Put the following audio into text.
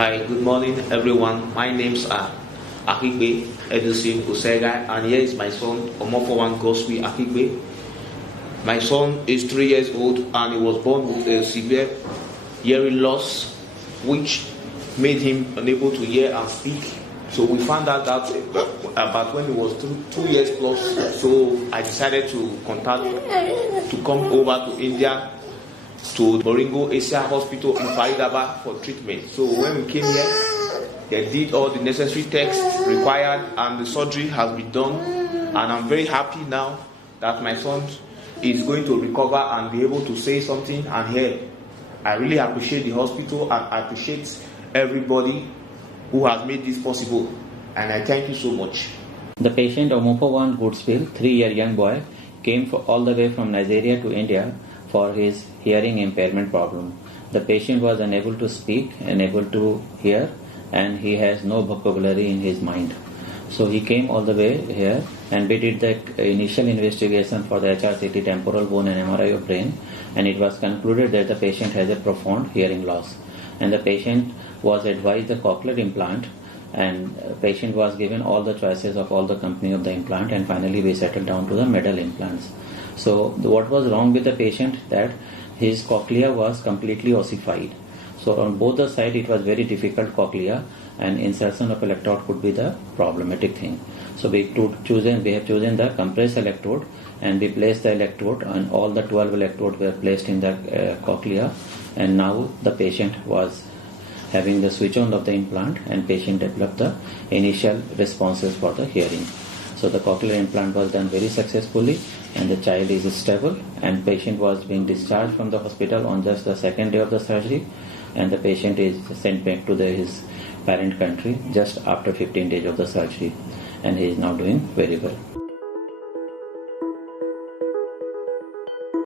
Hi, good morning everyone. My name's Akhigre Edison Osega, and here is my son Omofowan Godswill Akhigre. My son is 3 years old and he was born with a severe hearing loss, which made him unable to hear and speak. So we found out that about when he was 2 years plus. So I decided to come over to India, to Marengo Asia Hospital in Faridabad for treatment. So when we came here, they did all the necessary tests required and the surgery has been done. And I'm very happy now that my son is going to recover and be able to say something and hear. I really appreciate the hospital and I appreciate everybody who has made this possible. And I thank you so much. The patient Omofowan Godswill, 3-year young boy, came all the way from Nigeria to India for his hearing impairment problem. The patient was unable to speak, unable to hear, and he has no vocabulary in his mind. So he came all the way here and we did the initial investigation for the HRCT temporal bone and MRI of brain, and it was concluded that the patient has a profound hearing loss. And the patient was advised the cochlear implant, and the patient was given all the choices of all the company of the implant, and finally we settled down to the metal implants. So what was wrong with the patient, that his cochlea was completely ossified. So on both the sides it was very difficult cochlea, and insertion of electrode could be the problematic thing. So we have chosen the compressed electrode, and we placed the electrode, and all the 12 electrodes were placed in the cochlea, and now the patient was having the switch on of the implant, and patient developed the initial responses for the hearing. So the cochlear implant was done very successfully, and the child is stable, and patient was being discharged from the hospital on just the second day of the surgery, and the patient is sent back to his parent country just after 15 days of the surgery, and he is now doing very well.